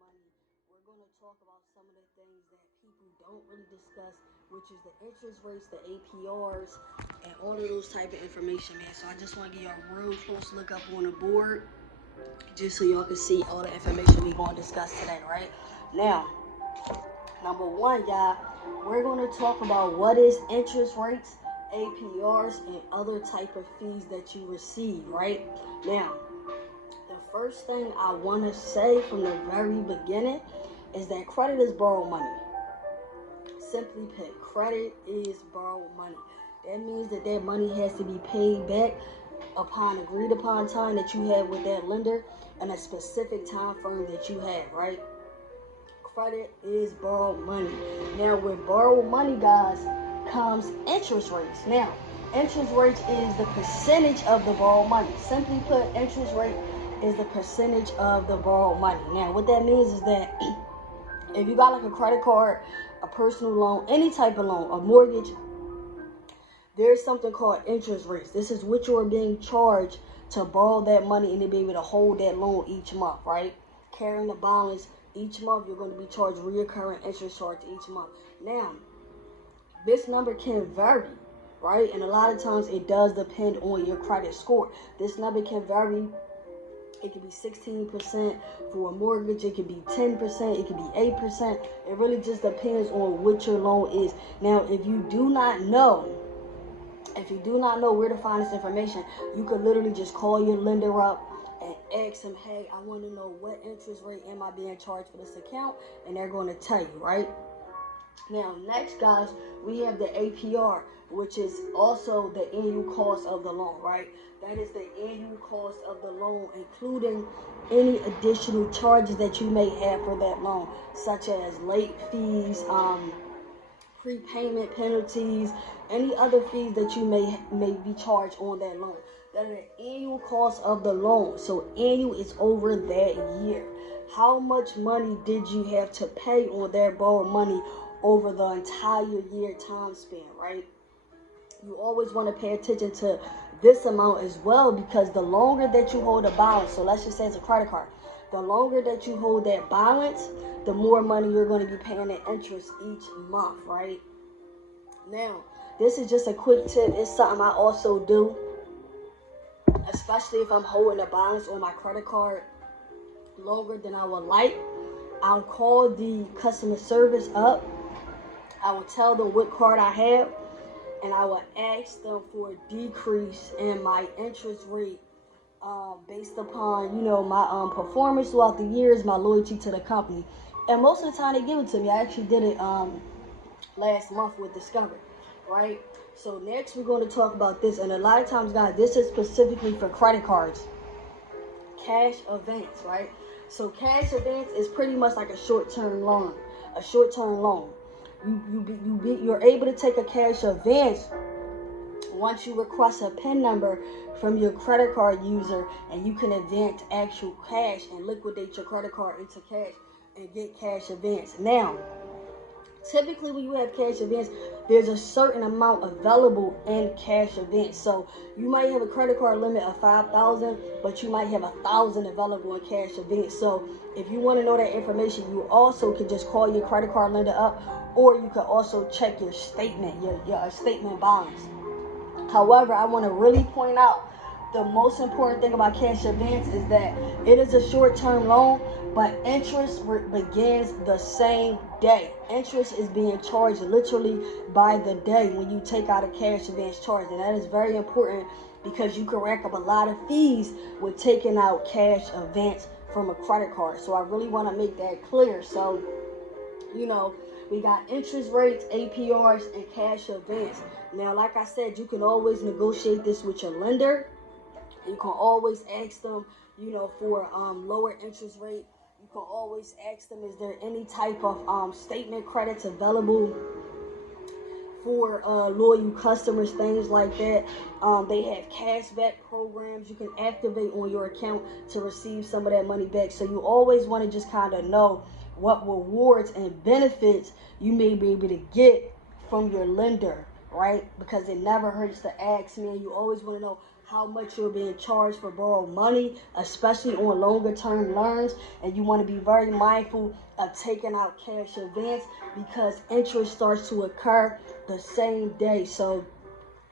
money, we're going to talk about some of the things that people don't really discuss, which is the interest rates, the APRs, and all of those type of information, man. So I just want to give y'all a real close look up on the board, just so y'all can see all the information we're going to discuss today, right? Now, number one, y'all, we're going to talk about what is interest rates, APRs, and other type of fees that you receive, right? Now, the first thing I want to say from the very beginning is that credit is borrowed money. Simply put, credit is borrowed money. That means that that money has to be paid back upon agreed upon time that you have with that lender and a specific time frame that you have, right? Credit is borrowed money. Now, with borrowed money, guys, comes interest rates. Now, interest rates is the percentage of the borrowed money. Simply put, interest rate is the percentage of the borrowed money. Now, what that means is that if you got like a credit card, a personal loan, any type of loan, a mortgage, there's something called interest rates. This is what you're being charged to borrow that money and to be able to hold that loan each month, right? Carrying the balance each month, you're going to be charged reoccurring interest charge each month. Now, this number can vary, right? And a lot of times it does depend on your credit score. This number can vary. It could be 16% for a mortgage. It could be 10%. It could be 8%. It really just depends on what your loan is. Now, if you do not know where to find this information, you could literally just call your lender up and ask them, hey, I want to know what interest rate am I being charged for this account, and they're going to tell you, right? Now, next, guys, we have the APR, which is also the annual cost of the loan, right? That is the annual cost of the loan, including any additional charges that you may have for that loan, such as late fees, prepayment penalties, any other fees that you may be charged on that loan. That is the annual cost of the loan. So annual is over that year. How much money did you have to pay on that borrowed money over the entire year time span, right? You always want to pay attention to this amount as well, because the longer that you hold a balance, so let's just say it's a credit card, the longer that you hold that balance, the more money you're going to be paying in interest each month, right? Now, this is just a quick tip. It's something I also do, especially if I'm holding a balance on my credit card longer than I would like. I'll call the customer service up. I will tell them what card I have, and I will ask them for a decrease in my interest rate based upon, my performance throughout the years, my loyalty to the company. And most of the time they give it to me. I actually did it last month with Discover, right? So next we're going to talk about this, and a lot of times, guys, this is specifically for credit cards. Cash advance, right? So cash advance is pretty much like a short-term loan. A short-term loan. You're able to take a cash advance once you request a PIN number from your credit card user, and you can advance actual cash and liquidate your credit card into cash and get cash advance. Now, typically when you have cash advance, there's a certain amount available in cash advance. So you might have a credit card limit of $5,000, but you might have $1,000 available in cash advance. So if you want to know that information, you also could just call your credit card lender up, or you could also check your statement, your statement balance. However, I want to really point out the most important thing about cash advance is that it is a short-term loan, but interest begins the same day. Interest is being charged literally by the day when you take out a cash advance charge. And that is very important, because you can rack up a lot of fees with taking out cash advance from a credit card. So I really want to make that clear. So, we got interest rates, APRs, and cash advance. Now, like I said, you can always negotiate this with your lender. You can always ask them, for lower interest rate. You can always ask them, is there any type of statement credits available for loyal customers, things like that. They have cashback programs you can activate on your account to receive some of that money back. So you always want to just kind of know what rewards and benefits you may be able to get from your lender, right? Because it never hurts to ask, man. You always want to know, how much you're being charged for borrowed money, especially on longer term loans. And you want to be very mindful of taking out cash advance because interest starts to occur the same day. So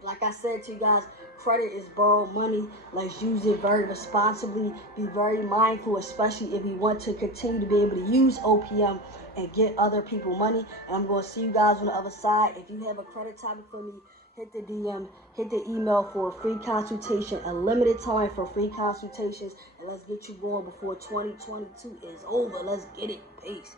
like I said to you guys, credit is borrowed money. Let's use it very responsibly. Be very mindful, especially if you want to continue to be able to use OPM and get other people money. And I'm going to see you guys on the other side. If you have a credit topic for me, hit the DM, hit the email for a free consultation, a limited time for free consultations. And let's get you going before 2022 is over. Let's get it. Peace.